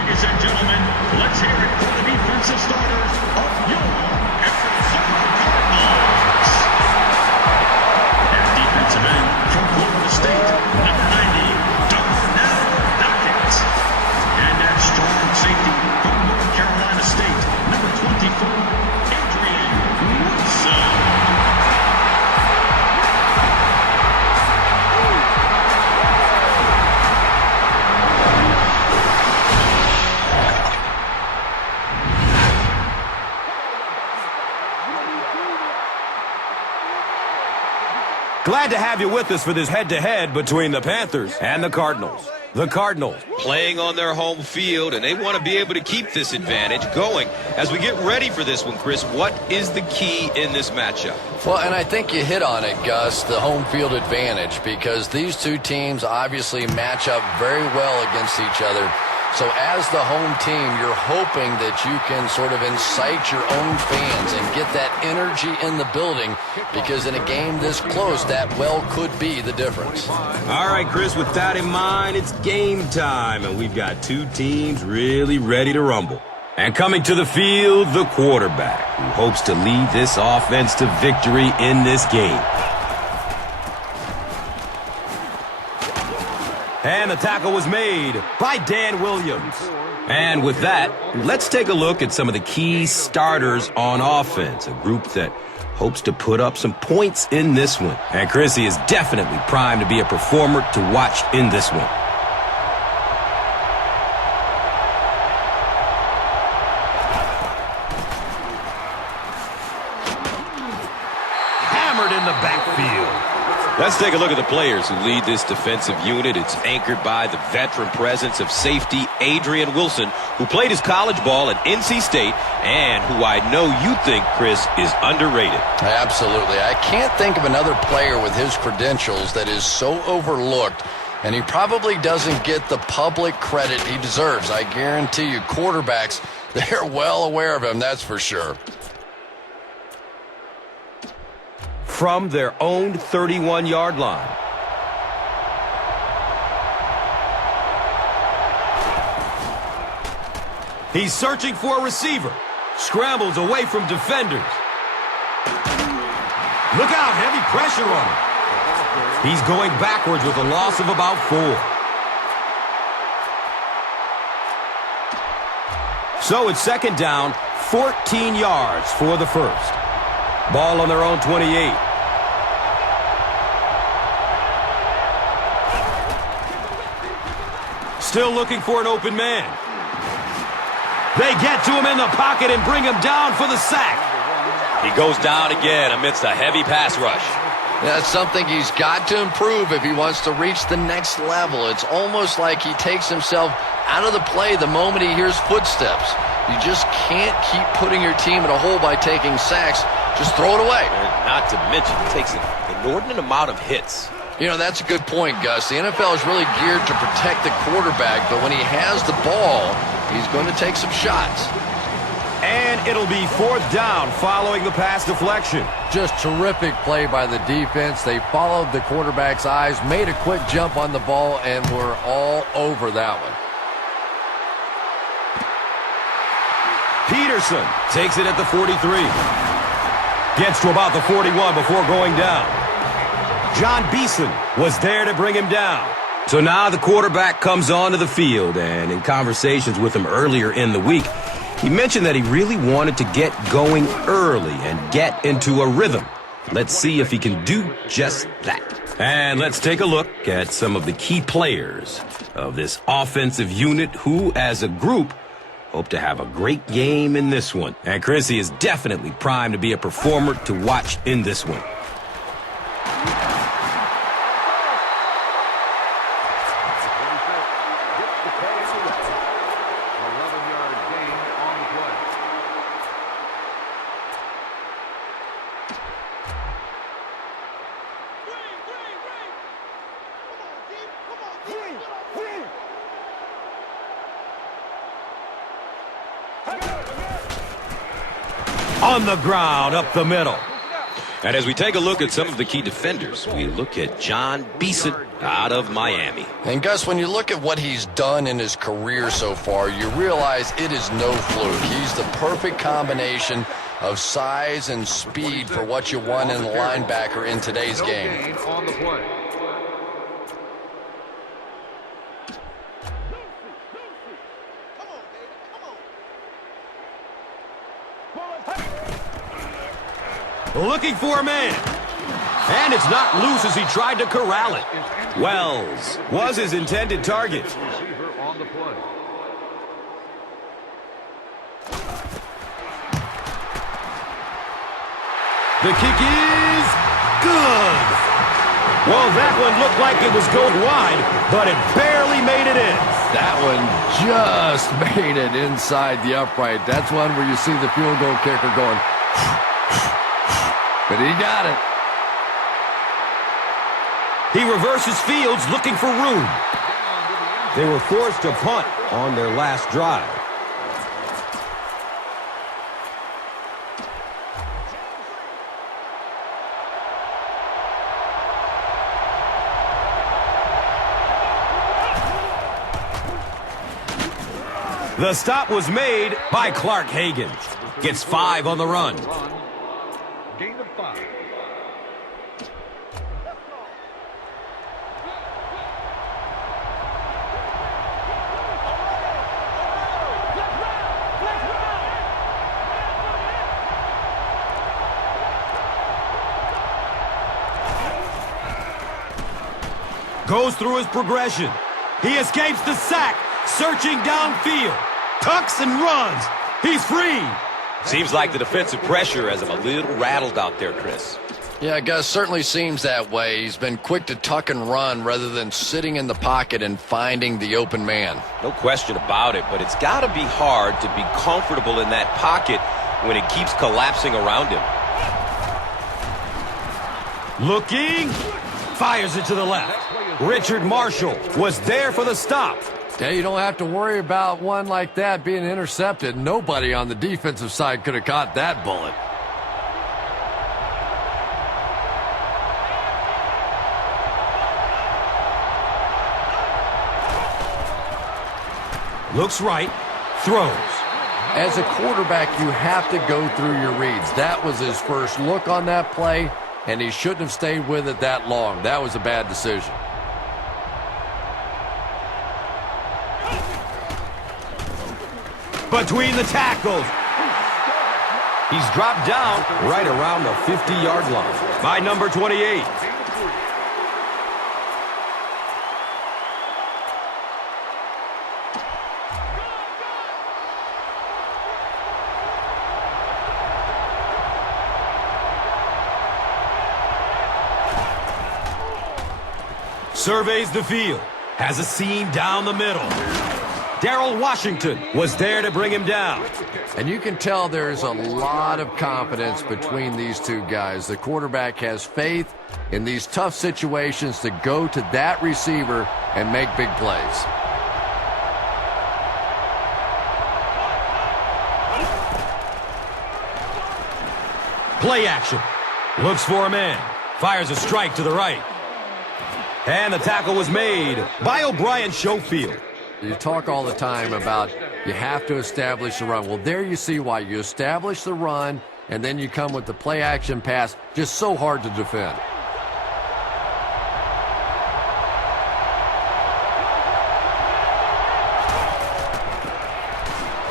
Ladies and gentlemen, let's hear it for the defensive starters of your Arizona Cardinals. At defensive end from Florida State, number 90, Darnell Dockett. And at strong safety from North Carolina State, number 24, Adrian Wilson. Glad to have you with us for this head-to-head between the Panthers and the Cardinals. The Cardinals playing on their home field, and they want to be able to keep this advantage going. As we get ready for this one, Chris, what is the key in this matchup? Well, and I think you hit on it, Gus, the home field advantage, because these two teams obviously match up very well against each other. So as the home team, you're hoping that you can sort of incite your own fans and get that energy in the building, because in a game this close, that well could be the difference. All right, Chris, with that in mind, it's game time, and we've got two teams really ready to rumble. And coming to the field, the quarterback, who hopes to lead this offense to victory in this game. And the tackle was made by Dan Williams. And with that, let's take a look at some of the key starters on offense, a group that hopes to put up some points in this one. And Chrissy is definitely primed to be a performer to watch in this one. Hammered in the backfield. Let's take a look at the players who lead this defensive unit. It's anchored by the veteran presence of safety Adrian Wilson, who played his college ball at NC State and who I know you think, Chris, is underrated. Absolutely. I can't think of another player with his credentials that is so overlooked, and he probably doesn't get the public credit he deserves. I guarantee you, quarterbacks, they're well aware of him, that's for sure. From their own 31-yard line. He's searching for a receiver. Scrambles away from defenders. Look out, heavy pressure on him. He's going backwards with a loss of about 4. So it's second down, 14 yards for the first. Ball on their own 28. Still looking for an open man. They get to him in the pocket and bring him down for the sack. He goes down again amidst a heavy pass rush. That's something he's got to improve if he wants to reach the next level. It's almost like he takes himself out of the play the moment he hears footsteps. You just can't keep putting your team in a hole by taking sacks. Just throw it away. And not to mention, it takes an inordinate amount of hits. You know, that's a good point, Gus. The NFL is really geared to protect the quarterback, but when he has the ball, he's going to take some shots. And it'll be fourth down following the pass deflection. Just terrific play by the defense. They followed the quarterback's eyes, made a quick jump on the ball, and were all over that one. Peterson takes it at the 43. Gets to about the 41 before going down. John Beaston was there to bring him down. So now the quarterback comes onto the field, and in conversations with him earlier in the week, he mentioned that he really wanted to get going early and get into a rhythm. Let's see if he can do just that. And let's take a look at some of the key players of this offensive unit who, as a group, hope to have a great game in this one. And Chrissy is definitely primed to be a performer to watch in this one. On the ground, up the middle. And as we take a look at some of the key defenders, we look at John Beaston out of Miami. And Gus, when you look at what he's done in his career so far, you realize it is no fluke. He's the perfect combination of size and speed for what you want in a linebacker in today's game. On the play. Looking for a man. And it's not loose as he tried to corral it. Wells was his intended target. Receiver on the play. The kick is good. Well, that one looked like it was going wide, but it barely made it in. That one just made it inside the upright. That's one where you see the field goal kicker going, but he got it. He reverses fields looking for room. They were forced to punt on their last drive. The stop was made by Clark Hagan. Gets 5 on the run. Gain of 5. Goes through his progression. He escapes the sack, searching downfield. Tucks and runs. He's free. Seems like the defensive pressure has him a little rattled out there, Chris. Yeah, Gus, certainly seems that way. He's been quick to tuck and run rather than sitting in the pocket and finding the open man. No question about it, but it's got to be hard to be comfortable in that pocket when it keeps collapsing around him. Looking. Fires it to the left. Richard Marshall was there for the stop. Yeah, you don't have to worry about one like that being intercepted. Nobody on the defensive side could have caught that bullet. Looks right. Throws. As a quarterback, you have to go through your reads. That was his first look on that play, and he shouldn't have stayed with it that long. That was a bad decision. Between the tackles. He's dropped down right around the 50-yard line by number 28. Surveys the field. Has a seam down the middle. Darrell Washington was there to bring him down. And you can tell there's a lot of confidence between these two guys. The quarterback has faith in these tough situations to go to that receiver and make big plays. Play action. Looks for a man. Fires a strike to the right. And the tackle was made by O'Brien Schofield. You talk all the time about you have to establish the run. Well, there you see why. You establish the run, and then you come with the play-action pass. Just so hard to defend.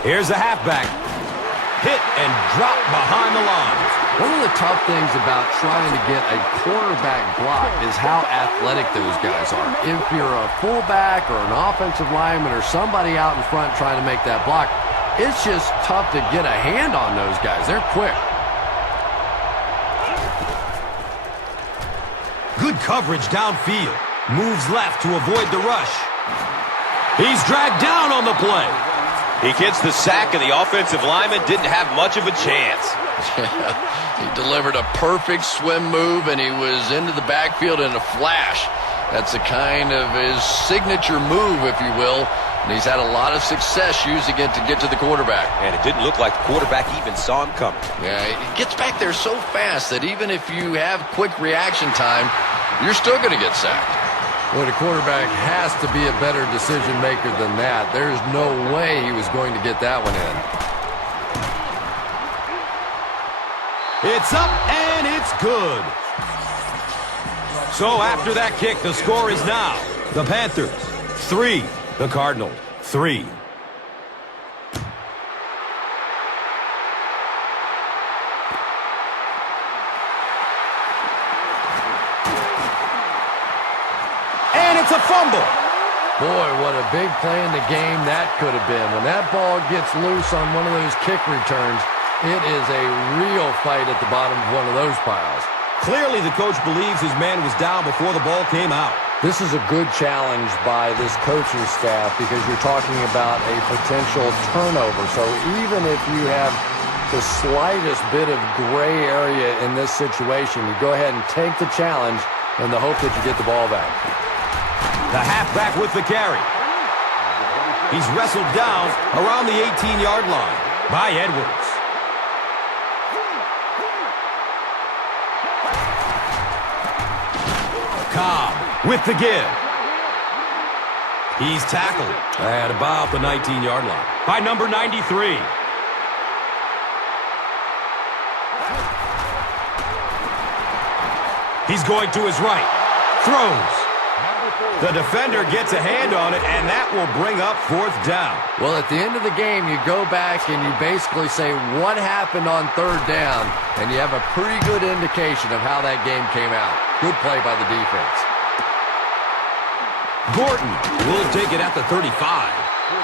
Here's the halfback. Hit and drop behind the line. One of the tough things about trying to get a quarterback block is how athletic those guys are. If you're a fullback or an offensive lineman or somebody out in front trying to make that block, it's just tough to get a hand on those guys. They're quick. Good coverage downfield. Moves left to avoid the rush. He's dragged down on the play. He gets the sack, and the offensive lineman didn't have much of a chance. He delivered a perfect swim move, and he was into the backfield in a flash. That's a kind of his signature move, if you will, And he's had a lot of success using it to get to the quarterback. And it didn't look like the quarterback even saw him coming. Yeah, he gets back there so fast that even if you have quick reaction time, you're still going to get sacked. Well, the quarterback has to be a better decision maker than that. There's no way he was going to get that one in. It's up and it's good. So after that kick, the score is now the Panthers 3, the Cardinals 3. And it's a fumble. Boy, what a big play in the game that could have been. When that ball gets loose on one of those kick returns, it is a real fight at the bottom of one of those piles. Clearly, the coach believes his man was down before the ball came out. This is a good challenge by this coaching staff because you're talking about a potential turnover. So even if you have the slightest bit of gray area in this situation, you go ahead and take the challenge in the hope that you get the ball back. The halfback with the carry. He's wrestled down around the 18-yard line by Edwards. Kolb with the give. He's tackled at about the 19-yard line by number 93. He's going to his right. Throws. The defender gets a hand on it, and that will bring up 4th down. Well, at the end of the game, you go back and you basically say what happened on 3rd down, and you have a pretty good indication of how that game came out. Good play by the defense. Gordon will take it at the 35.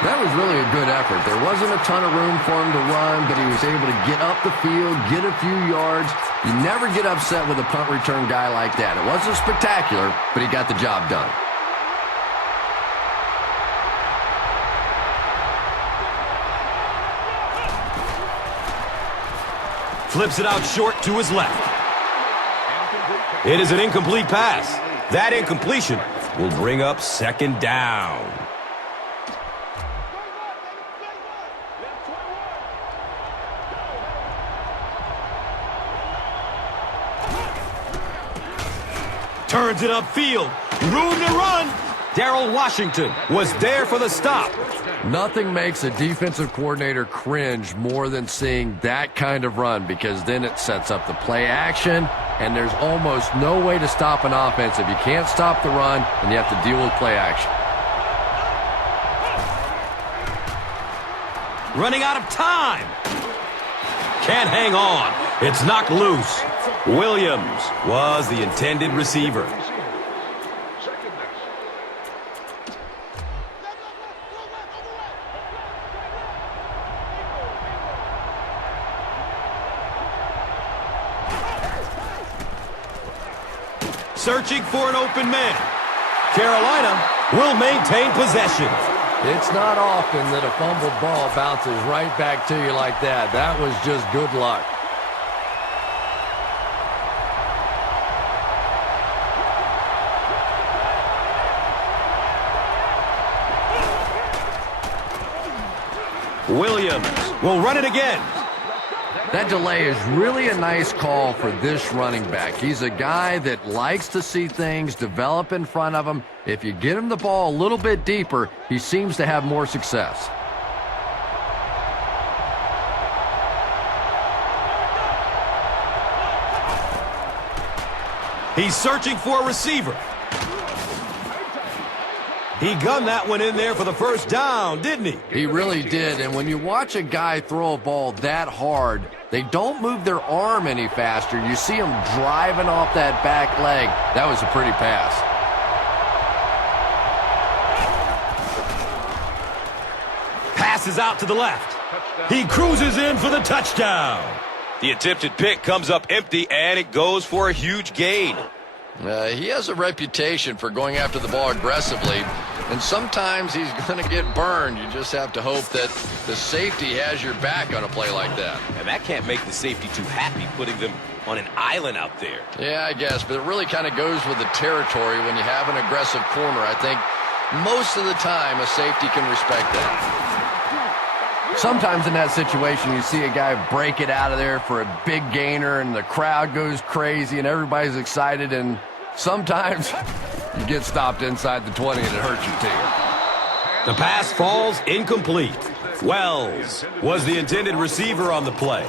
That was really a good effort. There wasn't a ton of room for him to run, but he was able to get up the field, get a few yards. You never get upset with a punt return guy like that. It wasn't spectacular, but he got the job done. Flips it out short to his left. It is an incomplete pass. That incompletion will bring up 2nd down. Turns it upfield. Room to run. Darrell Washington was there for the stop. Nothing makes a defensive coordinator cringe more than seeing that kind of run because then it sets up the play action, and there's almost no way to stop an offense if you can't stop the run and you have to deal with play action. Running out of time. Can't hang on. It's knocked loose. Williams was the intended receiver. Searching for an open man. Carolina will maintain possession. It's not often that a fumbled ball bounces right back to you like that. That was just good luck. Williams will run it again. That delay is really a nice call for this running back. He's a guy that likes to see things develop in front of him. If you get him the ball a little bit deeper, he seems to have more success. He's searching for a receiver. He gunned that one in there for the 1st down, didn't he? He really did, and when you watch a guy throw a ball that hard, they don't move their arm any faster. You see him driving off that back leg. That was a pretty pass. Passes out to the left. He cruises in for the touchdown. The attempted pick comes up empty, and it goes for a huge gain. He has a reputation for going after the ball aggressively, and sometimes he's going to get burned. You just have to hope that the safety has your back on a play like that. And that can't make the safety too happy, putting them on an island out there. Yeah, I guess, but it really kind of goes with the territory when you have an aggressive corner. I think most of the time a safety can respect that. Sometimes in that situation, you see a guy break it out of there for a big gainer, and the crowd goes crazy, and everybody's excited, and sometimes you get stopped inside the 20, and it hurts your team. The pass falls incomplete. Wells was the intended receiver on the play.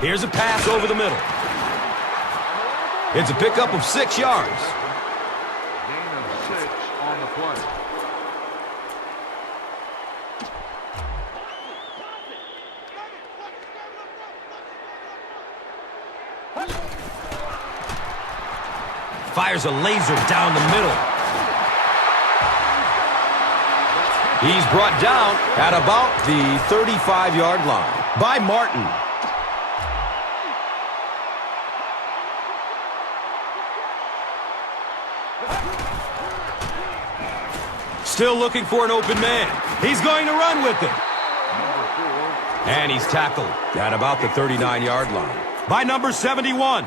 Here's a pass over the middle. It's a pickup of 6 yards. Gain of 6 on the play. Fires a laser down the middle. He's brought down at about the 35-yard line by Martin. Still looking for an open man. He's going to run with it. And he's tackled at about the 39-yard line by number 71.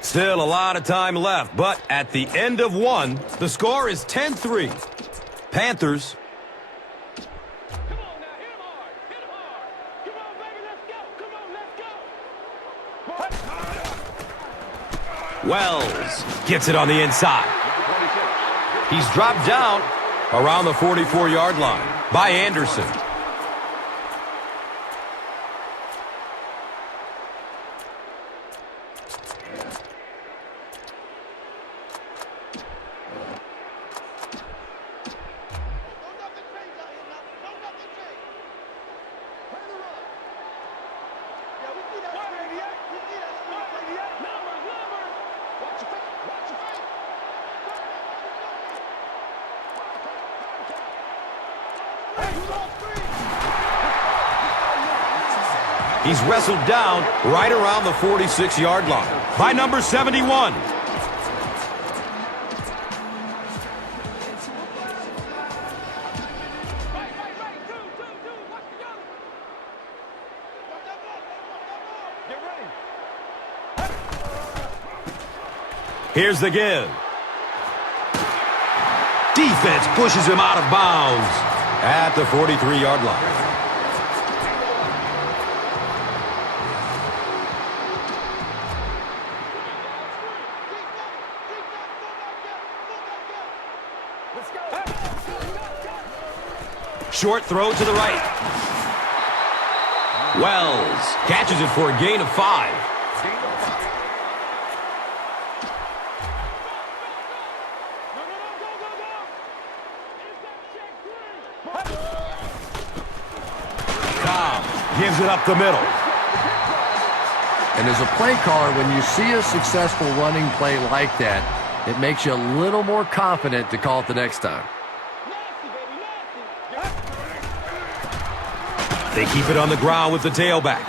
Still a lot of time left, but at the end of one, the score is 10-3. Panthers. Come on now, hit him hard. Hit him hard. Come on, baby, let's go. Come on, let's go. Wells gets it on the inside. He's dropped down around the 44-yard line by Anderson. He's wrestled down right around the 46-yard line by number 71. Here's the give. Defense pushes him out of bounds at the 43-yard line. Short throw to the right. Wells catches it for a gain of 5. Kolb gives it up the middle. And as a play caller, when you see a successful running play like that, it makes you a little more confident to call it the next time. They keep it on the ground with the tailback.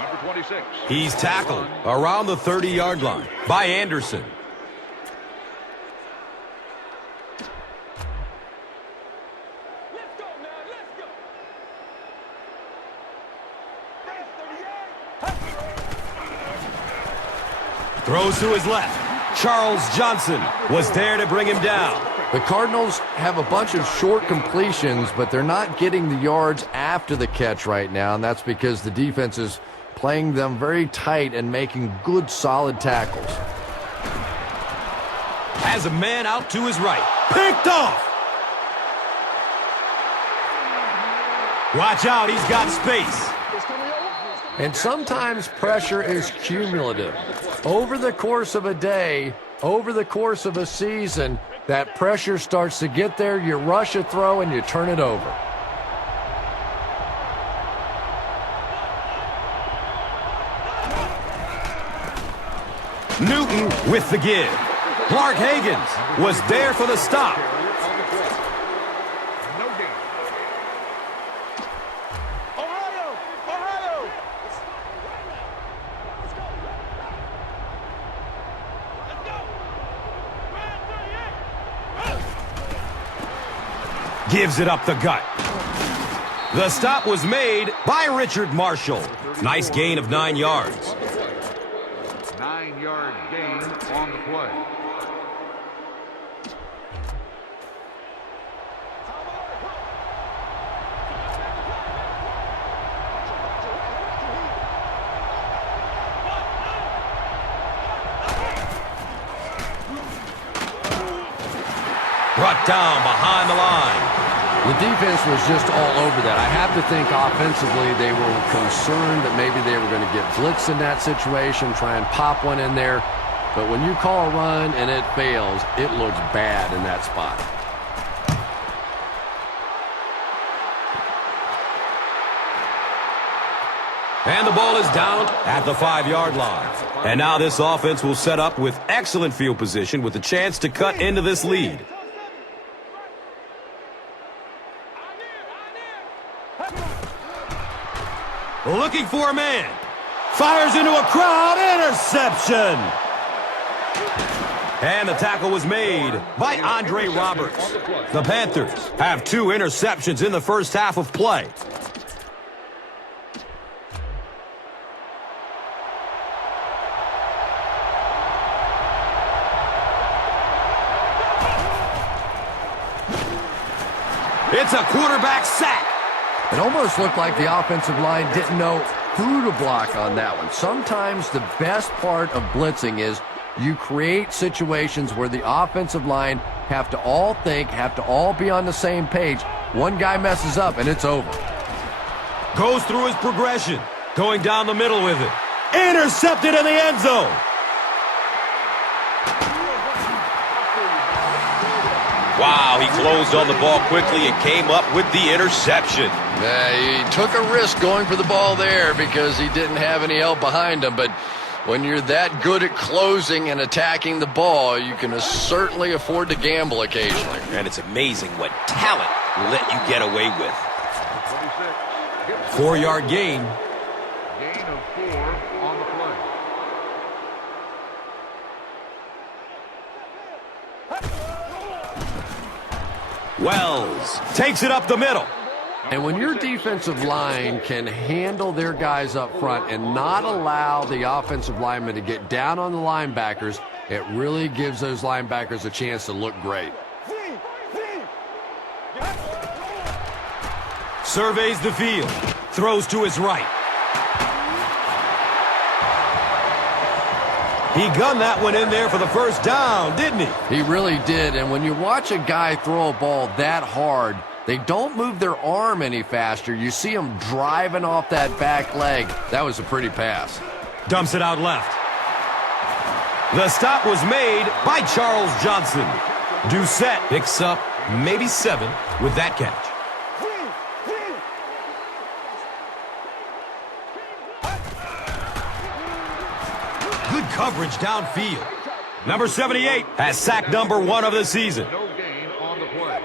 Number 26. He's tackled around the 30-yard line by Anderson. Let's go now, let's go. Throws to his left. Charles Johnson was there to bring him down. The Cardinals have a bunch of short completions, but they're not getting the yards after the catch right now, and that's because the defense is playing them very tight and making good, solid tackles. Has a man out to his right. Picked off. Watch out, he's got space. And sometimes pressure is cumulative. Over the course of a day, over the course of a season, that pressure starts to get there, you rush a throw, and you turn it over. Newton with the give. Clark Hagens was there for the stop. No gain. Ohio! Ohio! Let's go! Gives it up the gut. The stop was made by Richard Marshall. Nice gain of 9 yards. 9-yard gain on the play. Brought down behind the line. The defense was just all over that. I have to think offensively they were concerned that maybe they were going to get blitzed in that situation, try and pop one in there. But when you call a run and it fails, it looks bad in that spot. And the ball is down at the 5-yard line. And now this offense will set up with excellent field position with a chance to cut into this lead. Looking for a man. Fires into a crowd. Interception. And the tackle was made by Andre Roberts. The Panthers have 2 interceptions in the first half of play. It's a quarterback sack. It almost looked like the offensive line didn't know who to block on that one. Sometimes the best part of blitzing is you create situations where the offensive line have to all think, have to all be on the same page. One guy messes up and it's over. Goes through his progression. Going down the middle with it. Intercepted in the end zone. Wow, he closed on the ball quickly and came up with the interception. Yeah, he took a risk going for the ball there because he didn't have any help behind him. But when you're that good at closing and attacking the ball, you can certainly afford to gamble occasionally. And it's amazing what talent will let you get away with. 4-yard gain. Gain of 4 on the play. Wells takes it up the middle. And when your defensive line can handle their guys up front and not allow the offensive linemen to get down on the linebackers, it really gives those linebackers a chance to look great. Surveys the field. Throws to his right. He gunned that one in there for the first down, didn't he? He really did. And when you watch a guy throw a ball that hard, they don't move their arm any faster. You see them driving off that back leg. That was a pretty pass. Dumps it out left. The stop was made by Charles Johnson. Doucette picks up maybe 7 with that catch. Good coverage downfield. Number 78 has sack number 1 of the season. No gain on the play.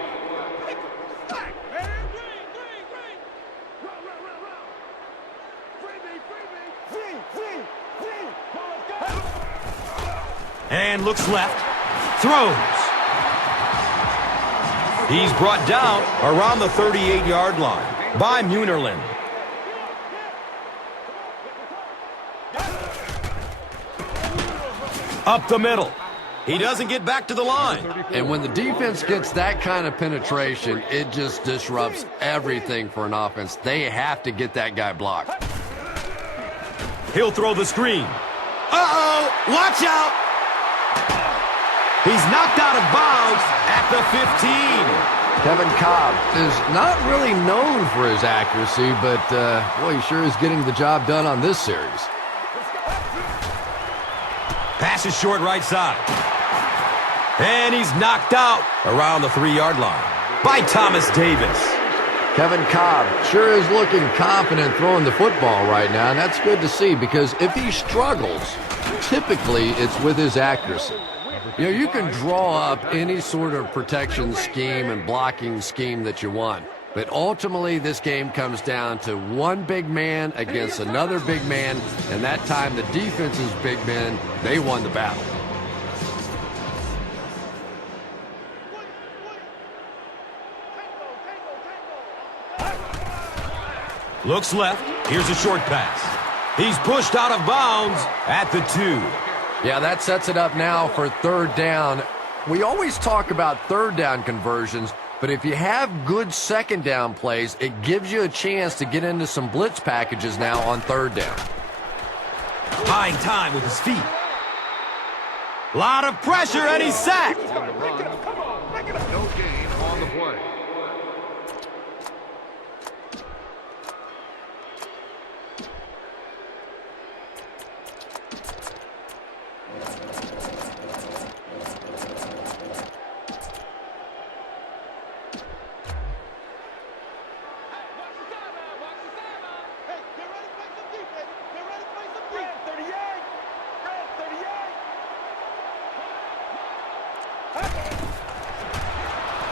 And looks left. Throws. He's brought down around the 38-yard line by Munerlin. Up the middle. He doesn't get back to the line. And when the defense gets that kind of penetration, it just disrupts everything for an offense. They have to get that guy blocked. He'll throw the screen. Uh-oh! Watch out! He's knocked out of bounds at the 15. Kevin Kolb is not really known for his accuracy, but boy, he sure is getting the job done on this series. Pass is short right side. And he's knocked out around the 3-yard line by Thomas Davis. Kevin Kolb sure is looking confident throwing the football right now, and that's good to see because if he struggles, typically it's with his accuracy. You know, you can draw up any sort of protection scheme and blocking scheme that you want, but ultimately this game comes down to one big man against another big man, and that time the defense's big men, they won the battle. Looks left. Here's a short pass. He's pushed out of bounds at the 2. Yeah, that sets it up now for third down. We always talk about third down conversions, but if you have good second down plays, it gives you a chance to get into some blitz packages now on third down. Buying time with his feet. Lot of pressure, and he's sacked. On the run. No gain on the play.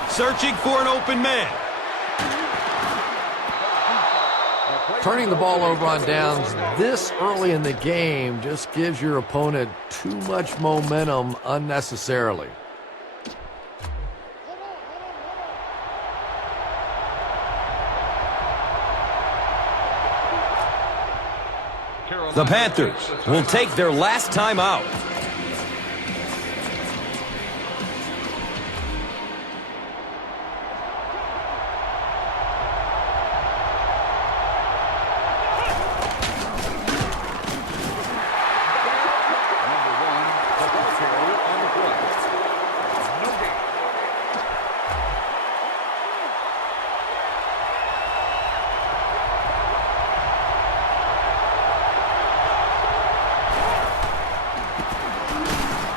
Searching for an open man. Turning the ball over on downs this early in the game just gives your opponent too much momentum unnecessarily. The Panthers will take their last time out.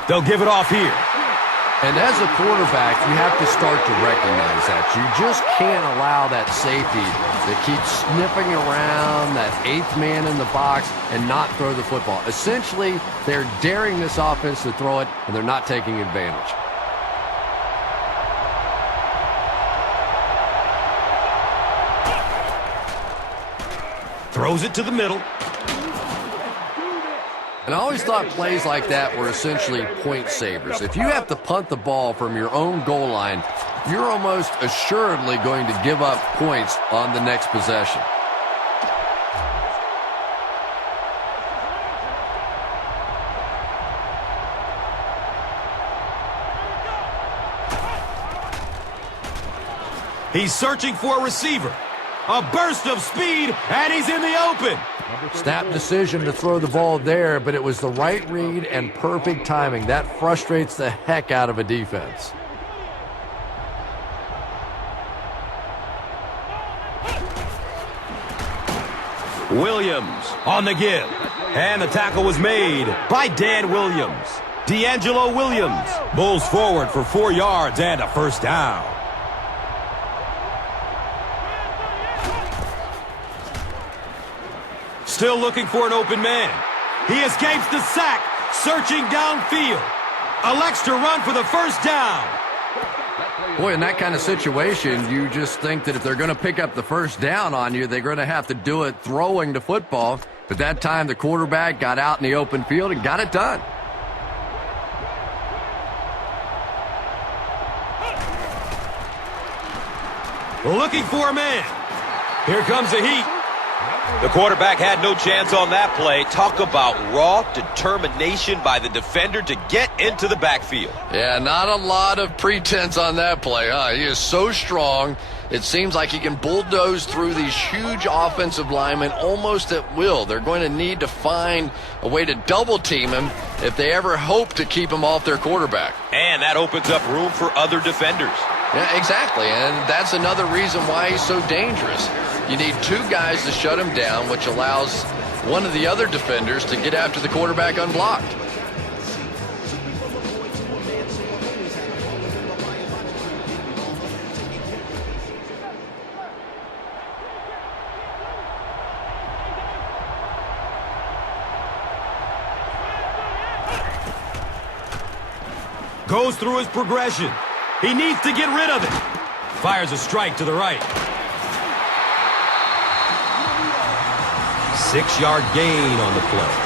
They'll give it off here. And as a quarterback, you have to start to recognize that. You just can't allow that safety to keep sniffing around that 8th man in the box and not throw the football. Essentially, they're daring this offense to throw it, and they're not taking advantage. Throws it to the middle. And I always thought plays like that were essentially point savers. If you have to punt the ball from your own goal line, you're almost assuredly going to give up points on the next possession. He's searching for a receiver. A burst of speed, and he's in the open. Snap decision to throw the ball there, but it was the right read and perfect timing. That frustrates the heck out of a defense. Williams on the give. And the tackle was made by Dan Williams. D'Angelo Williams bowls forward for 4 yards and a first down. Still looking for an open man. He escapes the sack, searching downfield. Elects to run for the first down. Boy, in that kind of situation, you just think that if they're going to pick up the first down on you, they're going to have to do it throwing the football. But that time, the quarterback got out in the open field and got it done. Looking for a man. Here comes the heat. The quarterback had no chance on that play. Talk about raw determination by the defender to get into the backfield. Yeah, not a lot of pretense on that play, huh? He is so strong. It seems like he can bulldoze through these huge offensive linemen almost at will. They're going to need to find a way to double team him if they ever hope to keep him off their quarterback. And that opens up room for other defenders. Yeah, exactly, and that's another reason why he's so dangerous. You need 2 guys to shut him down, which allows one of the other defenders to get after the quarterback unblocked. Goes through his progression. He needs to get rid of it. Fires a strike to the right. 6-yard gain on the play.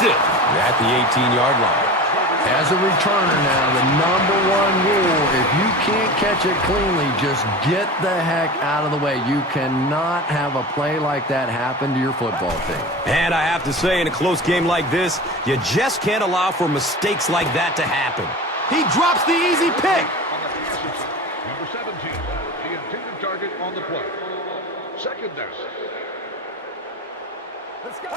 intercepted at the 18-yard line. As a returner now, the number one rule, if you can't catch it cleanly, just get the heck out of the way. You cannot have a play like that happen to your football team. And I have to say, in a close game like this, you just can't allow for mistakes like that to happen. He drops the easy pick. Number 17, the intended target on the play. Second down. Let's go.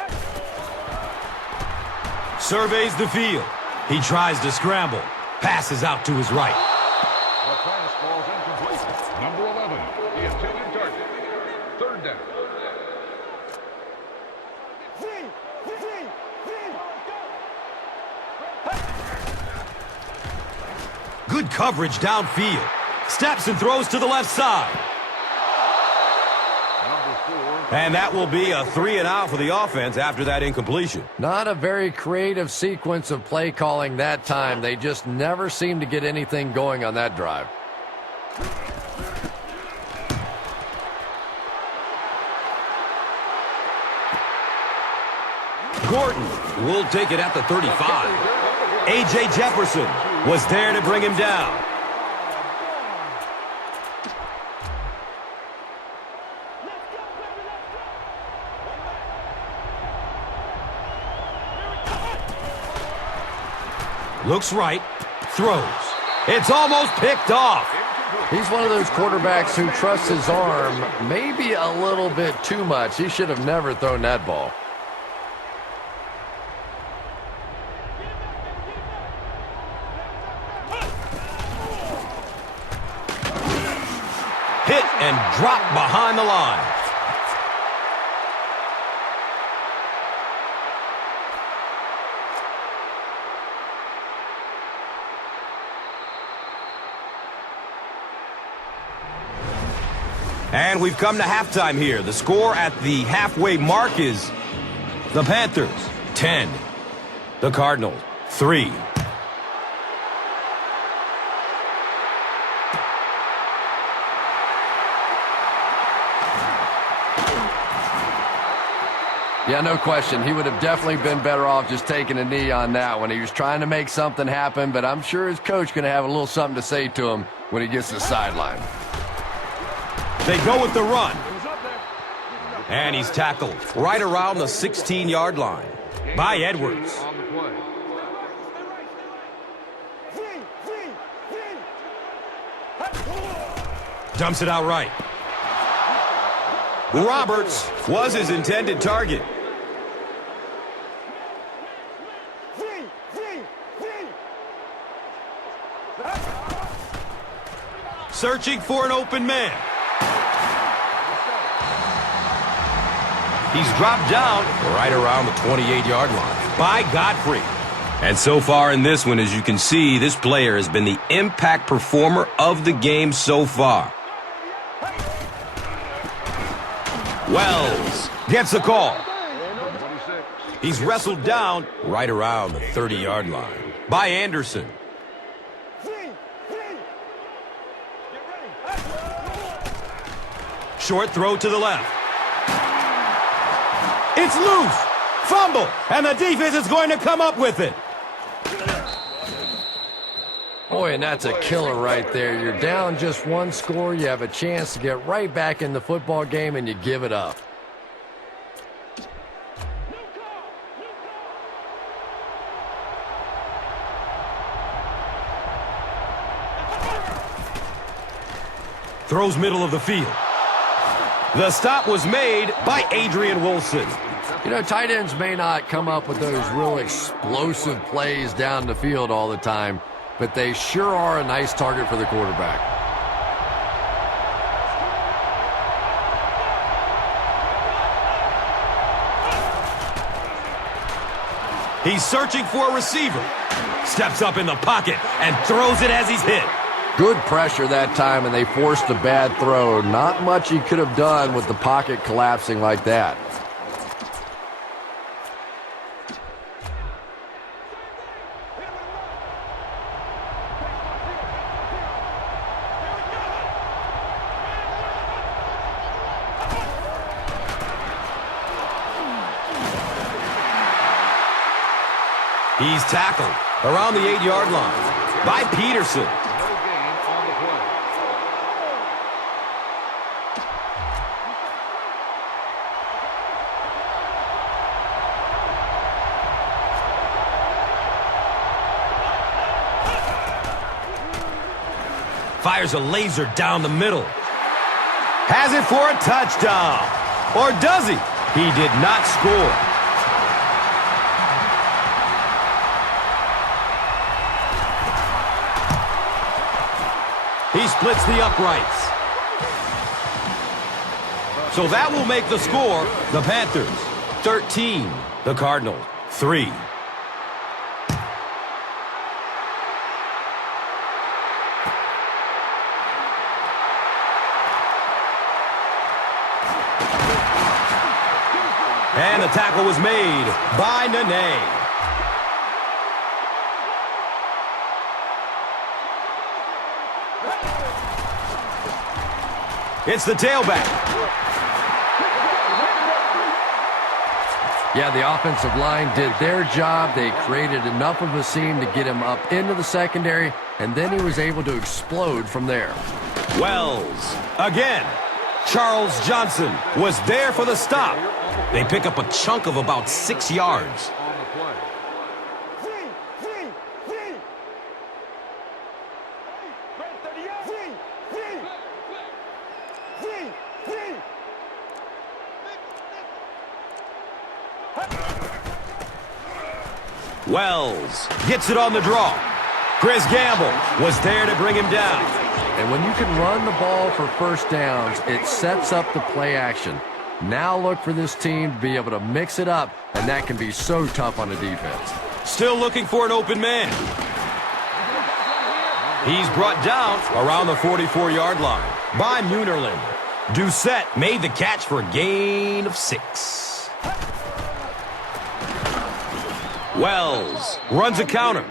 Surveys the field. He tries to scramble. Passes out to his right. The pass falls incomplete. Number 11, the intended target. Third down. Good coverage downfield. Steps and throws to the left side. And that will be a 3-and-out for the offense after that incompletion. Not a very creative sequence of play calling that time. They just never seem to get anything going on that drive. Gordon will take it at the 35. A.J. Jefferson was there to bring him down. Looks right, throws. It's almost picked off. He's one of those quarterbacks who trusts his arm maybe a little bit too much. He should have never thrown that ball. Hit and dropped behind the line. And we've come to halftime here. The score at the halfway mark is the Panthers 10, the Cardinals 3. Yeah, no question. He would have definitely been better off just taking a knee on that one. He was trying to make something happen, but I'm sure his coach going to have a little something to say to him when he gets to the sideline. They go with the run. And he's tackled right around the 16-yard line by Edwards. On the play. Dumps it out right. Roberts was his intended target. Searching for an open man. He's dropped down right around the 28-yard line by Godfrey. And so far in this one, as you can see, this player has been the impact performer of the game so far. Wells gets the call. He's wrestled down right around the 30-yard line by Anderson. Short throw to the left. It's loose. Fumble. And the defense is going to come up with it. Boy, and that's a killer right there. You're down just one score. You have a chance to get right back in the football game, and you give it up. Throws middle of the field. The stop was made by Adrian Wilson. You know, tight ends may not come up with those real explosive plays down the field all the time, but they sure are a nice target for the quarterback. He's searching for a receiver. Steps up in the pocket and throws it as he's hit. Good pressure that time, and they forced a bad throw. Not much he could have done with the pocket collapsing like that. He's tackled around the 8-yard line by Peterson. No gain on the play. Fires a laser down the middle. Has it for a touchdown. Or does he? He did not score. He splits the uprights. So that will make the score the Panthers 13, the Cardinals 3. And the tackle was made by Nene. It's the tailback. Yeah, the offensive line did their job. They created enough of a seam to get him up into the secondary, and then he was able to explode from there. Wells again. Charles Johnson was there for the stop. They pick up a chunk of about 6 yards. On the play. Wells gets it on the draw. Chris Gamble was there to bring him down. And when you can run the ball for first downs, it sets up the play action. Now look for this team to be able to mix it up, and that can be so tough on a defense. Still looking for an open man. He's brought down around the 44-yard line by Munerlin. Doucette made the catch for a gain of 6. Wells runs a counter.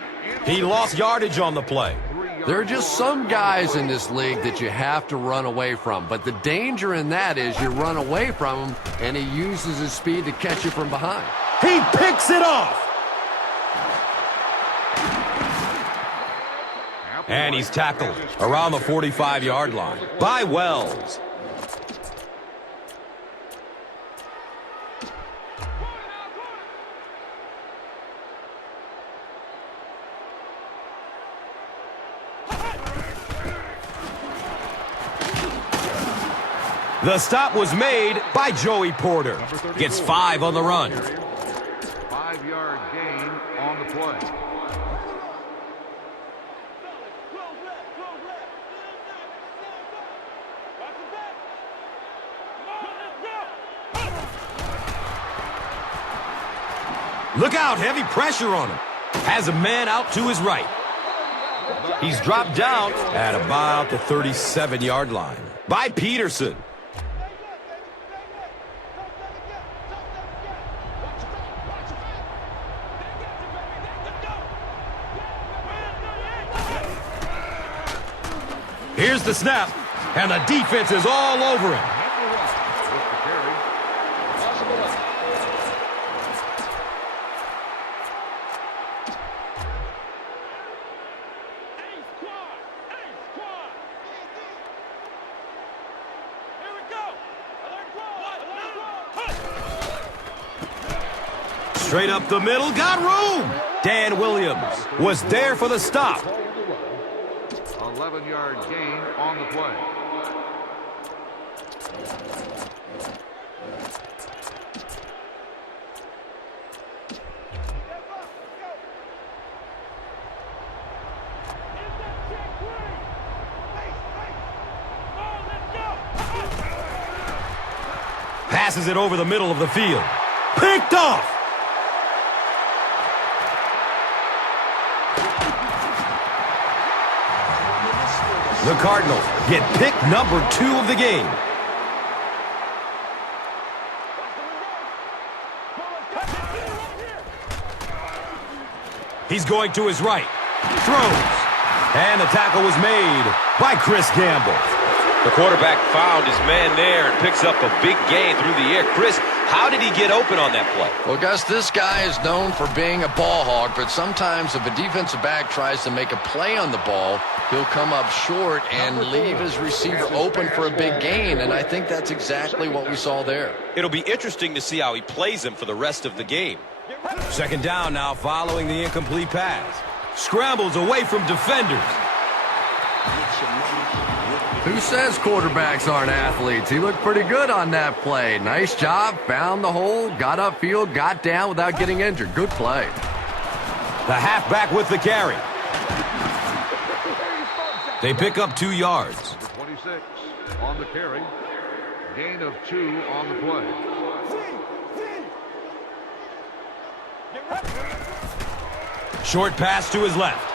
He lost yardage on the play. There are just some guys in this league that you have to run away from, but the danger in that is you run away from him, and he uses his speed to catch you from behind. He picks it off. And he's tackled around the 45-yard line by Wells. The stop was made by Joey Porter. Gets 5 on the run. 5-yard gain on the play. Look out, heavy pressure on him. Has a man out to his right. He's dropped down at about the 37-yard line by Peterson. Here's the snap, and the defense is all over him. With the carry. Straight up the middle, got room. Dan Williams was there for the stop. 11-yard gain on the play. Passes it over the middle of the field. Picked off. The Cardinals get pick number 2 of the game. He's going to his right. Throws. And the tackle was made by Chris Gamble. The quarterback found his man there and picks up a big gain through the air. Chris, how did he get open on that play? Well, Gus, this guy is known for being a ball hog, but sometimes if a defensive back tries to make a play on the ball, he'll come up short and leave his receiver open for a big gain, and I think that's exactly what we saw there. It'll be interesting to see how he plays him for the rest of the game. Second down now following the incomplete pass. Scrambles away from defenders. Who says quarterbacks aren't athletes? He looked pretty good on that play. Nice job, found the hole, got upfield, got down without getting injured. Good play. The halfback with the carry. They pick up 2 yards. 26 on the carry. Gain of 2 on the play. Short pass to his left.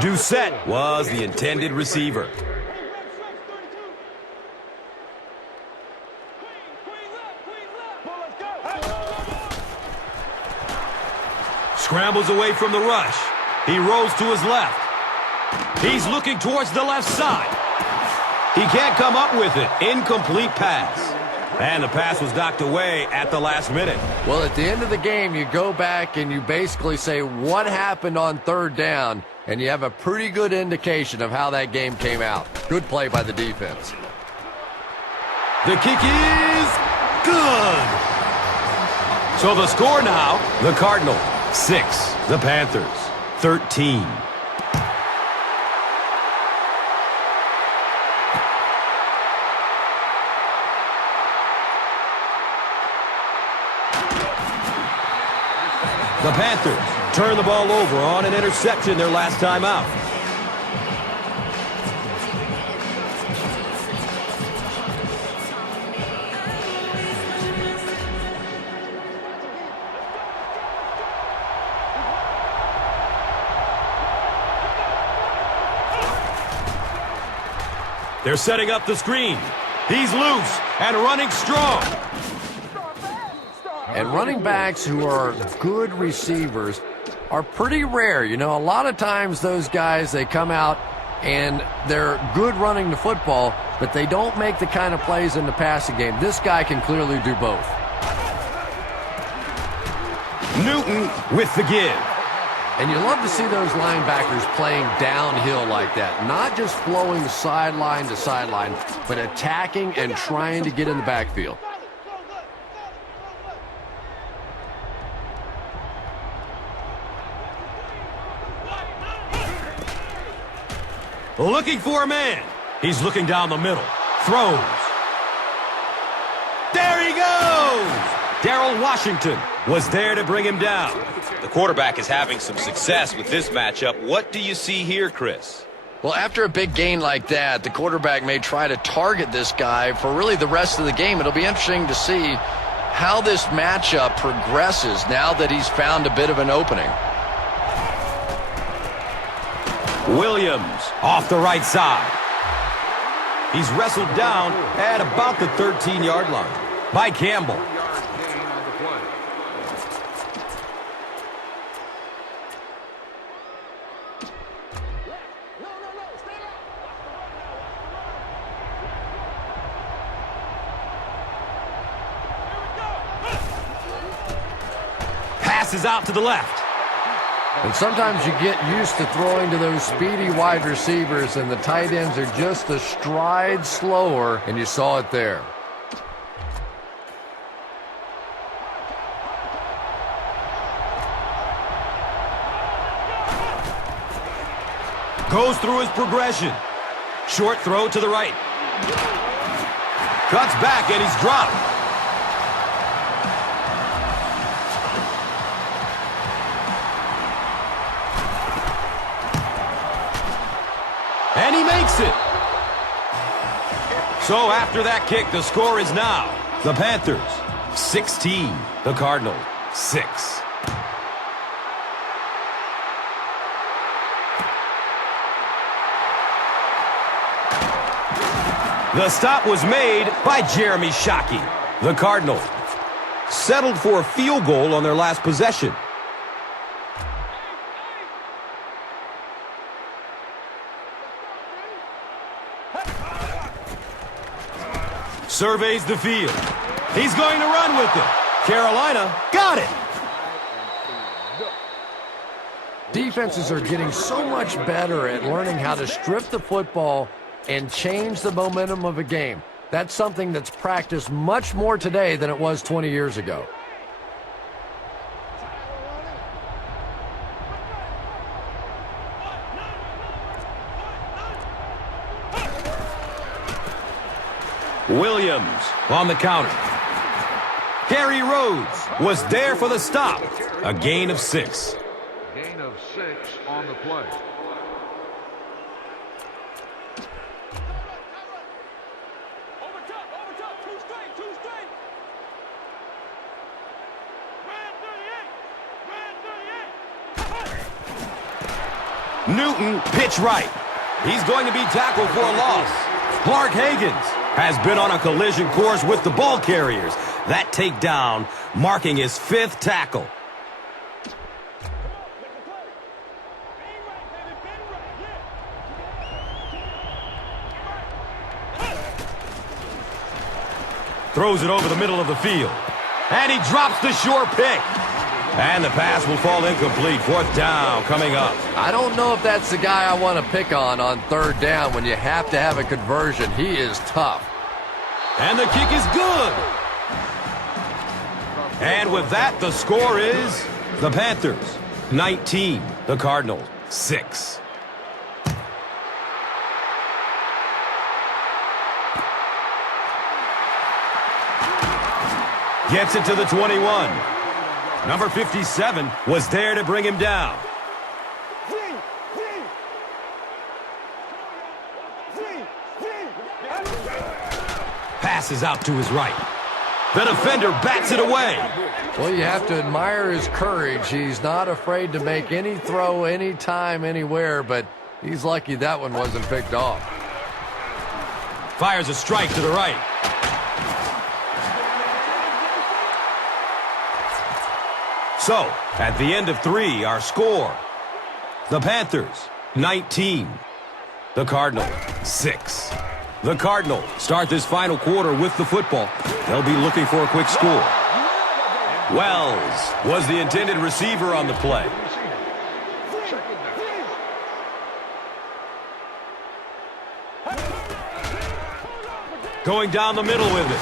Doucette was the intended receiver. Scrambles away from the rush. He rolls to his left. He's looking towards the left side. He can't come up with it. Incomplete pass. And the pass was knocked away at the last minute. Well, at the end of the game, you go back and you basically say what happened on third down, and you have a pretty good indication of how that game came out. Good play by the defense. The kick is good. So the score now, the Cardinals 6, the Panthers 13. The Panthers turn the ball over on an interception their last time out. They're setting up the screen. He's loose and running strong. And running backs who are good receivers are pretty rare. You know, a lot of times those guys, they come out and they're good running the football, but they don't make the kind of plays in the passing game. This guy can clearly do both. Newton with the give. And you love to see those linebackers playing downhill like that, not just flowing sideline to sideline, but attacking and trying to get in the backfield. Looking for a man. He's looking down the middle. Throws. There he goes! Darrell Washington was there to bring him down. The quarterback is having some success with this matchup. What do you see here, Chris? Well, after a big gain like that, the quarterback may try to target this guy for really the rest of the game. It'll be interesting to see how this matchup progresses now that he's found a bit of an opening. Williams off the right side. He's wrestled down at about the 13-yard line by Campbell. Gain on the play. Passes out to the left. And sometimes you get used to throwing to those speedy wide receivers, and the tight ends are just a stride slower, and you saw it there. Goes through his progression. Short throw to the right. Cuts back, and he's dropped. And he makes it. So after that kick, the score is now the Panthers 16, the Cardinals 6. The stop was made by Jeremy Shockey. The Cardinals settled for a field goal on their last possession. Surveys the field. He's going to run with it. Carolina got it. Defenses are getting so much better at learning how to strip the football and change the momentum of a game. That's something that's practiced much more today than it was 20 years ago. Williams on the counter. Gary Rhodes was there for the stop. A gain of 6. Gain of 6 on the play. Over top, two straight. Man 38. Newton pitch right. He's going to be tackled for a loss. Clark Higgins has been on a collision course with the ball carriers. That takedown marking his 5th tackle. Throws it over the middle of the field. And he drops the sure pick. And the pass will fall incomplete. 4th down coming up. I don't know if that's the guy I want to pick on 3rd down when you have to have a conversion. He is tough. And the kick is good. And with that, the score is the Panthers 19, the Cardinals 6. Gets it to the 21. Number 57 was there to bring him down. Passes out to his right. The defender bats it away. Well, you have to admire his courage. He's not afraid to make any throw, anytime, anywhere, but he's lucky that one wasn't picked off. Fires a strike to the right. So, at the end of 3, our score. The Panthers, 19. The Cardinals, 6. The Cardinals start this final quarter with the football. They'll be looking for a quick score. Wells was the intended receiver on the play. Going down the middle with it.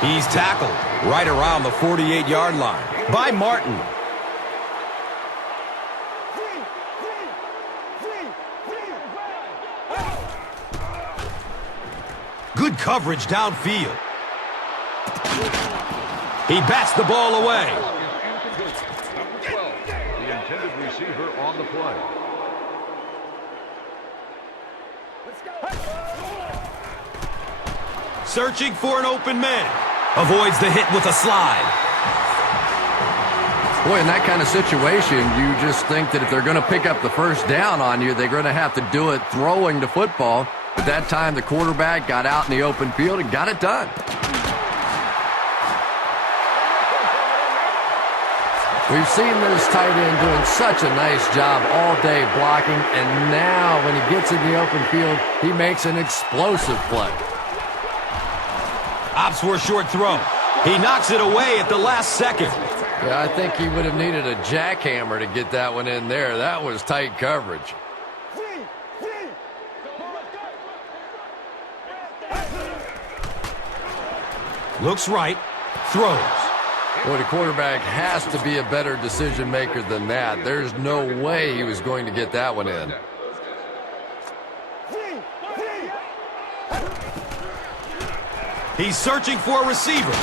He's tackled right around the 48-yard line by Martin. Good coverage downfield. He bats the ball away. Number 12, the intended receiver on the play. Searching for an open man. Avoids the hit with a slide. Boy, in that kind of situation, you just think that if they're going to pick up the 1st down on you, they're going to have to do it throwing the football. But that time, the quarterback got out in the open field and got it done. We've seen this tight end doing such a nice job all day blocking, and now when he gets in the open field, he makes an explosive play. Opts for a short throw. He knocks it away at the last second. Yeah, I think he would have needed a jackhammer to get that one in there. That was tight coverage. Looks right. Throws. Boy, the quarterback has to be a better decision maker than that. There's no way he was going to get that one in. He's searching for a receiver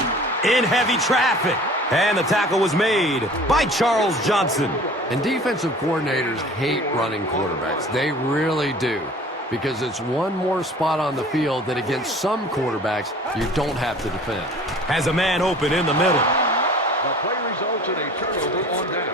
in heavy traffic. And the tackle was made by Charles Johnson. And defensive coordinators hate running quarterbacks. They really do. Because it's one more spot on the field that against some quarterbacks you don't have to defend. Has a man open in the middle. The play results in a turnover on down.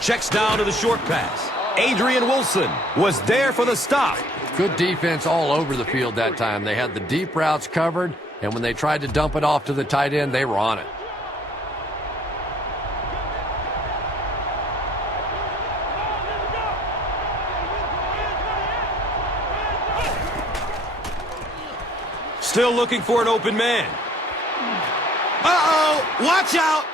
Checks down to the short pass. Adrian Wilson was there for the stop. Good defense all over the field that time. They had the deep routes covered, and when they tried to dump it off to the tight end, they were on it. Still looking for an open man. Uh-oh! Watch out!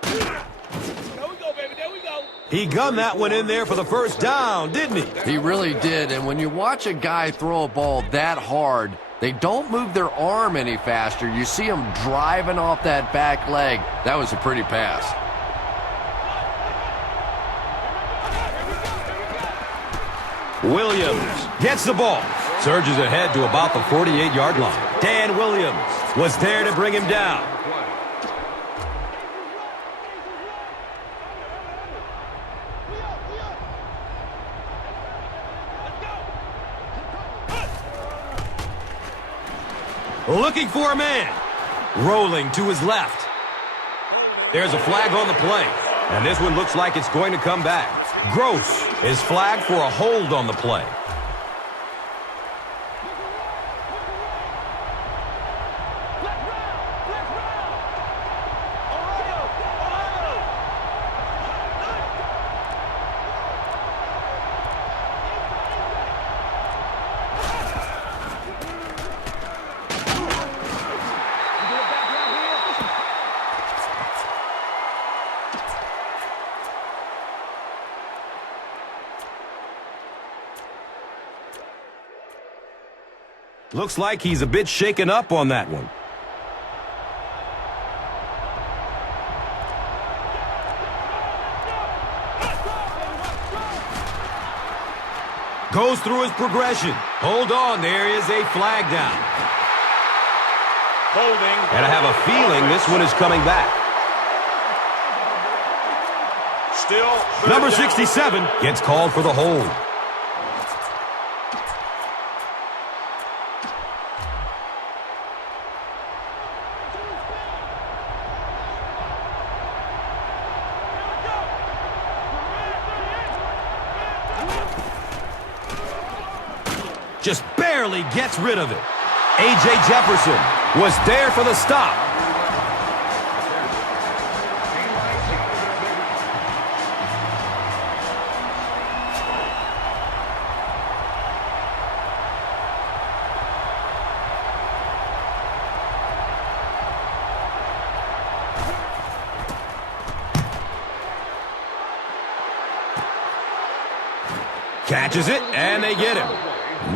There we go, baby. There we go. He gunned that one in there for the first down, didn't he? He really did, and when you watch a guy throw a ball that hard, they don't move their arm any faster. You see him driving off that back leg. That was a pretty pass. Williams gets the ball. Surges ahead to about the 48-yard line. Dan Williams was there to bring him down. Looking for a man. Rolling to his left. There's a flag on the play. And this one looks like it's going to come back. Gross is flagged for a hold on the play. Looks like he's a bit shaken up on that one. Goes through his progression. Hold on, there is a flag down. Holding. And I have a feeling this one is coming back. Still. Number 67 gets called for the hold. Just barely gets rid of it. A.J. Jefferson was there for the stop. Catches it, and they get him.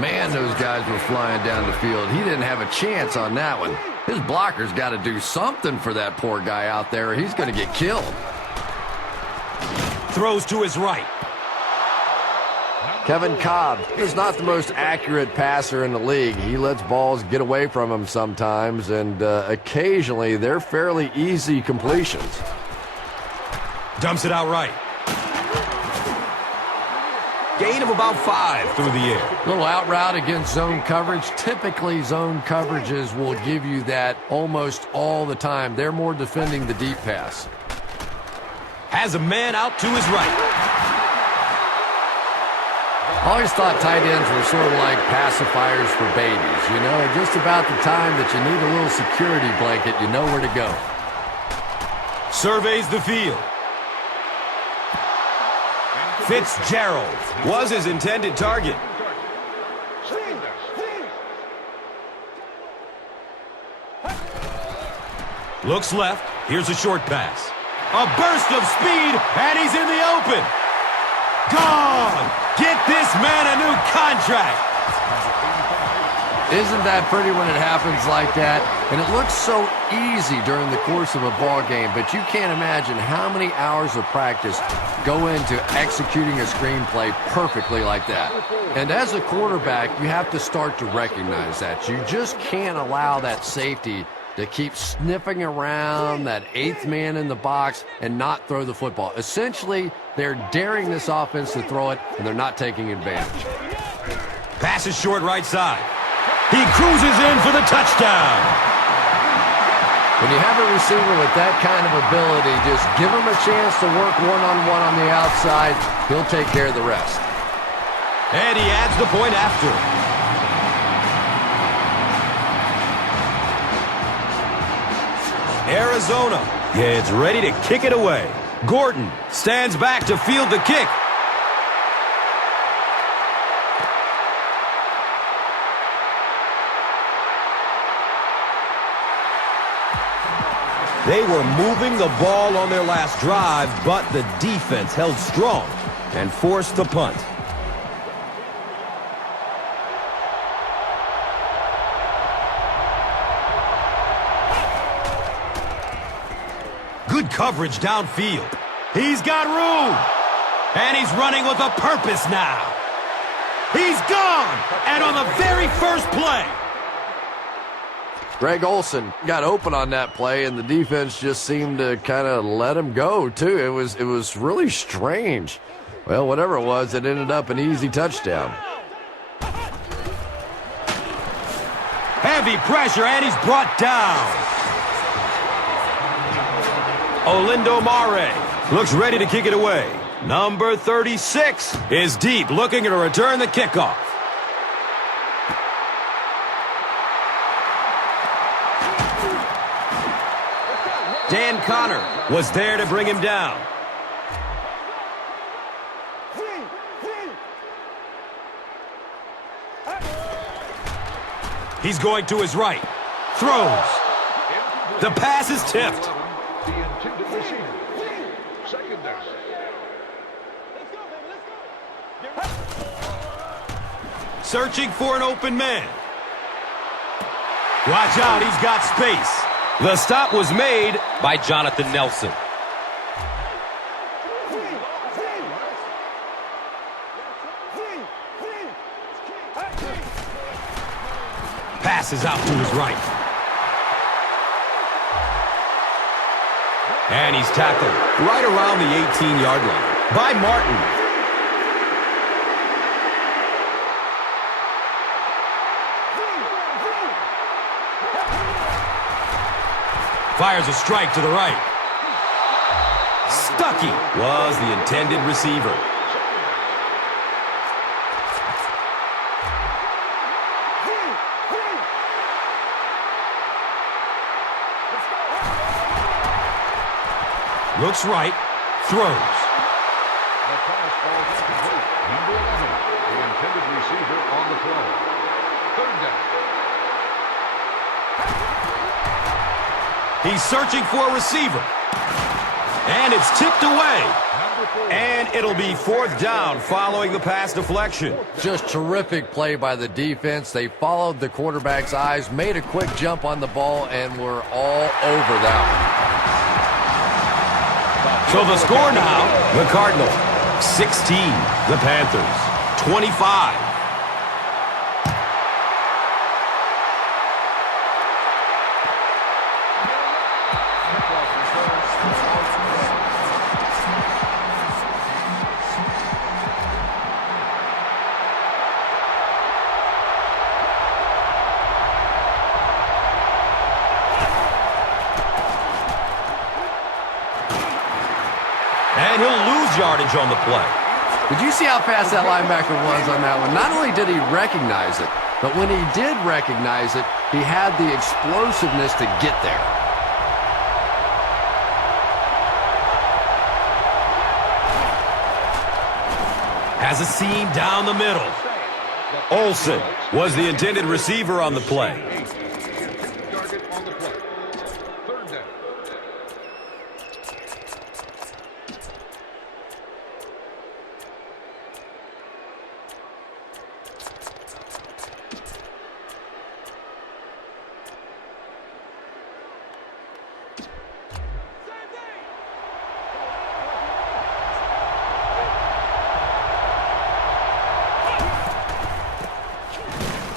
Man, those guys were flying down the field. He didn't have a chance on that one. His blocker's got to do something for that poor guy out there, or he's going to get killed. Throws to his right. Kevin Kolb is not the most accurate passer in the league. He lets balls get away from him sometimes, and occasionally they're fairly easy completions. Dumps it out right. Gain of about 5 through the air. Little out route against zone coverage. Typically, zone coverages will give you that almost all the time. They're more defending the deep pass. Has a man out to his right. Always thought tight ends were sort of like pacifiers for babies. You know, at just about the time that you need a little security blanket, you know where to go. Surveys the field. Fitzgerald was his intended target. Looks left. Here's a short pass. A burst of speed, and he's in the open. Gone! Get this man a new contract. Isn't that pretty when it happens like that? And it looks so easy during the course of a ball game, but you can't imagine how many hours of practice go into executing a screenplay perfectly like that. And as a quarterback, you have to start to recognize that. You just can't allow that safety to keep sniffing around that eighth man in the box and not throw the football. Essentially, they're daring this offense to throw it, and they're not taking advantage. Pass is short right side. He cruises in for the touchdown. When you have a receiver with that kind of ability, just give him a chance to work one-on-one on the outside. He'll take care of the rest. And he adds the point after. Arizona gets ready to kick it away. Gordon stands back to field the kick. They were moving the ball on their last drive, but the defense held strong and forced the punt. Good coverage downfield. He's got room. And he's running with a purpose now. He's gone. And on the very first play. Greg Olsen got open on that play, and the defense just seemed to kind of let him go, too. It was really strange. Well, whatever it was, it ended up an easy touchdown. Heavy pressure, and he's brought down. Olindo Mare looks ready to kick it away. Number 36 is deep, looking to return the kickoff. Dan Connor was there to bring him down. He's going to his right. Throws. The pass is tipped. The intended receiver. Second down. Searching for an open man. Watch out, he's got space. The stop was made By Jonathan Nelson. passes out to his right. And he's tackled right around the 18-yard line by Martin. Fires a strike to the right. Stuckey was the intended receiver. Looks right, throws. The pass falls incomplete. Number 11, the intended receiver on the throw. Third down. He's searching for a receiver. And it's tipped away. And it'll be fourth down following the pass deflection. Just terrific play by the defense. They followed the quarterback's eyes, made a quick jump on the ball, and were all over that one. So the score now, the Cardinals 16, the Panthers 25. And he'll lose yardage on the play. Did you see how fast that linebacker was on that one? Not only did he recognize it, but when he did recognize it, he had the explosiveness to get there. Has a seam down the middle. Olsen was the intended receiver on the play. Target on the play. Third down.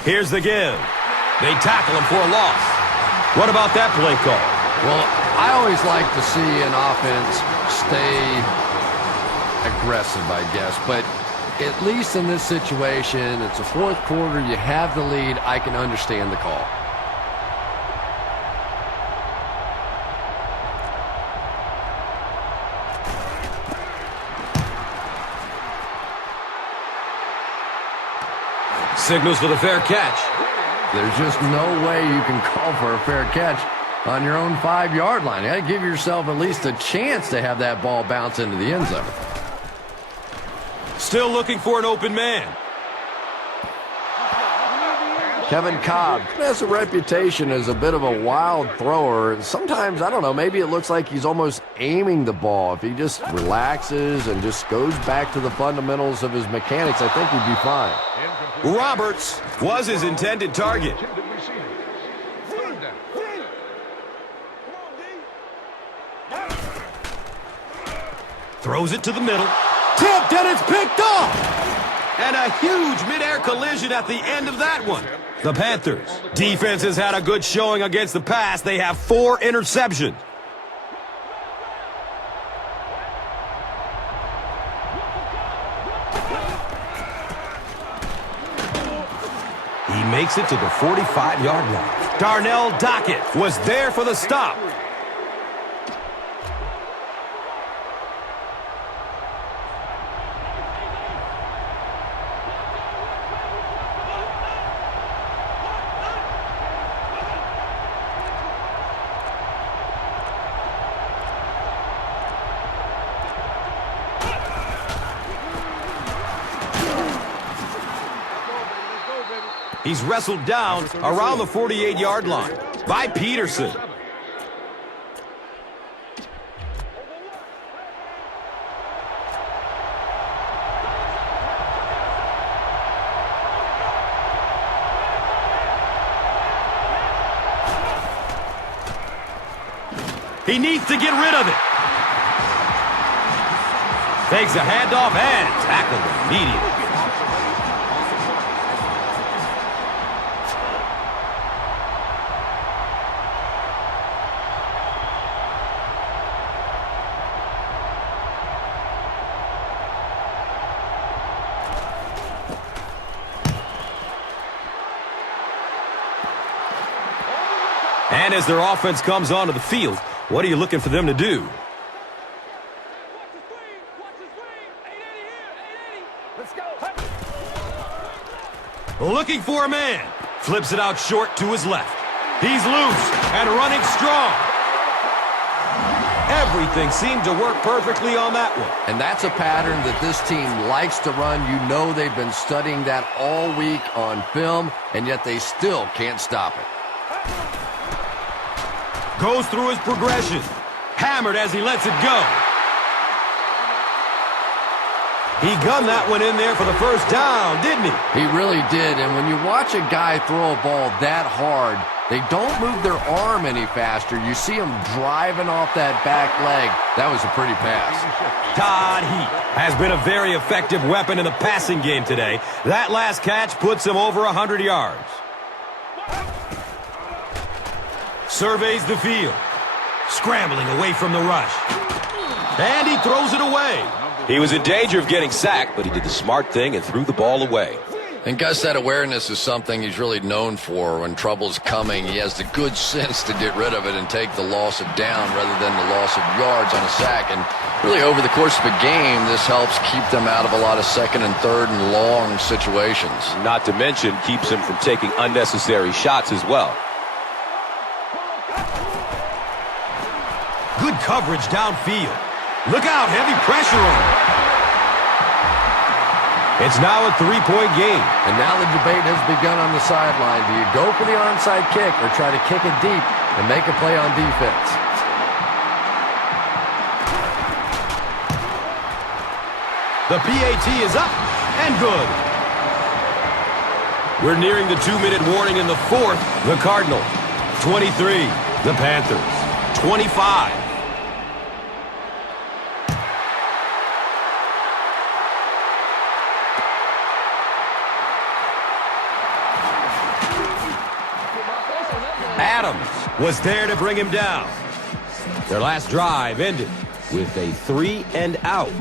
Here's the give. They tackle him for a loss. What about that play call? Well, I always like to see an offense stay aggressive, I guess. But at least in this situation, it's a fourth quarter, you have the lead, I can understand the call. Signals for the fair catch. There's just no way you can call for a fair catch on your own 5-yard line. You got to give yourself at least a chance to have that ball bounce into the end zone. Still looking for an open man. Kevin Kolb has a reputation as a bit of a wild thrower. Sometimes, I don't know, maybe it looks like he's almost aiming the ball. If he just relaxes and just goes back to the fundamentals of his mechanics, I think he'd be fine. Roberts was his intended target. Intended receivers. Third down. Throws it to the middle. Tipped, and it's picked off! And a huge midair collision at the end of that one. The Panthers. Defense has had a good showing against the pass. They have 4 interceptions. He makes it to the 45-yard line. Darnell Dockett was there for the stop. He's wrestled down around the 48-yard line by Peterson. He needs to get rid of it. Takes a handoff and tackled immediately. And as their offense comes onto the field, what are you looking for them to do? Watch the screen. Watch the screen. 880 here. 880. Let's go. Looking for a man. Flips it out short to his left. He's loose and running strong. Everything seemed to work perfectly on that one. And that's a pattern that this team likes to run. You know they've been studying that all week on film, and yet they still can't stop it. Goes through his progression. Hammered as he lets it go. He gunned that one in there for the first down, didn't he? He really did, and when you watch a guy throw a ball that hard, they don't move their arm any faster. You see him driving off that back leg. That was a pretty pass. Todd Heap has been a very effective weapon in the passing game today. That last catch puts him over 100 yards. Surveys the field. Scrambling away from the rush. And he throws it away. He was in danger of getting sacked, but he did the smart thing and threw the ball away. And Gus, that awareness is something he's really known for. When trouble's coming, he has the good sense to get rid of it and take the loss of down rather than the loss of yards on a sack. And really, over the course of a game, this helps keep them out of a lot of second and third and long situations. Not to mention, keeps him from taking unnecessary shots as well. Good coverage downfield. Look out, heavy pressure on him. It's now a 3-point game. And now the debate has begun on the sideline. Do you go for the onside kick or try to kick it deep and make a play on defense? The PAT is up and good. We're nearing the 2-minute warning in the fourth. The Cardinals, 23. The Panthers, 25. Adams was there to bring him down. Their last drive ended with a 3-and-out.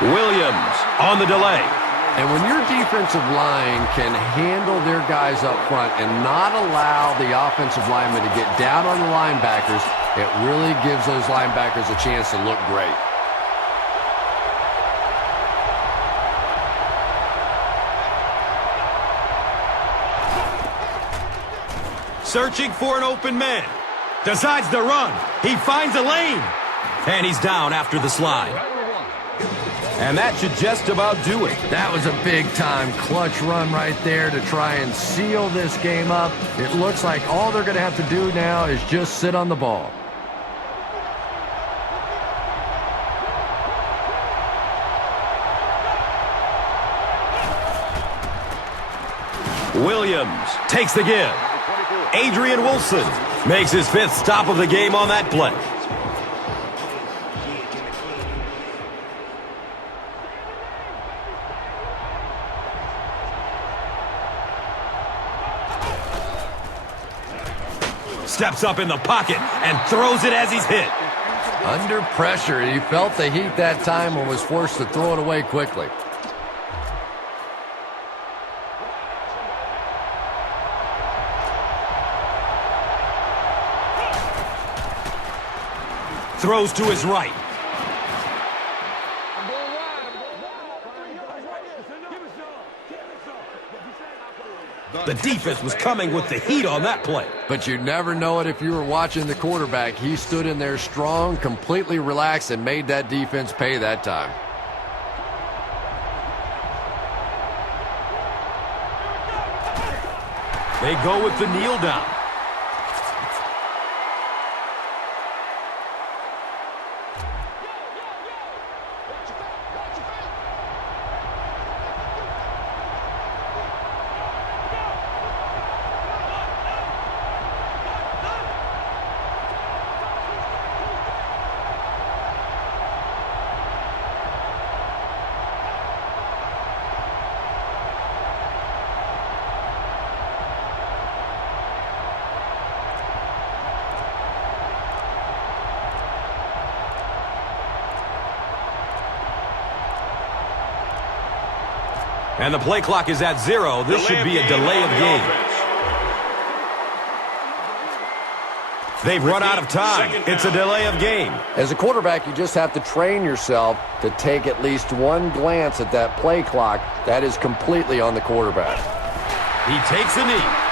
Williams on the delay. And when your defensive line can handle their guys up front and not allow the offensive linemen to get down on the linebackers, it really gives those linebackers a chance to look great. Searching for an open man. Decides to run. He finds a lane. And he's down after the slide. And that should just about do it. That was a big-time clutch run right there to try and seal this game up. It looks like all they're going to have to do now is just sit on the ball. Williams takes the give. Adrian Wilson makes his 5th stop of the game on that play. Steps up in the pocket and throws it as he's hit. Under pressure, he felt the heat that time and was forced to throw it away quickly. Throws to his right. The defense was coming with the heat on that play. But you never know it if you were watching the quarterback. He stood in there strong, completely relaxed, and made that defense pay that time. They go with the kneel down. And the play clock is at 0. This should be a delay of game. They've run out of time. It's a delay of game. As a quarterback, you just have to train yourself to take at least one glance at that play clock. That is completely on the quarterback. He takes a knee.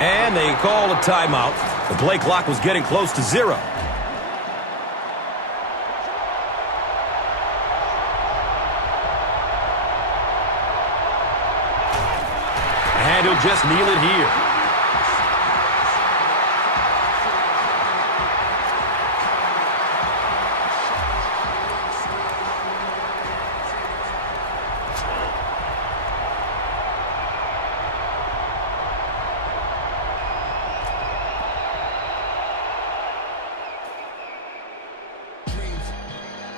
And they call a timeout. The play clock was getting close to 0. And he'll just kneel it here.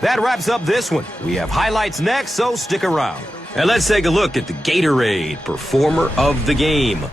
That wraps up this one. We have highlights next, so stick around. And let's take a look at the Gatorade Performer of the Game.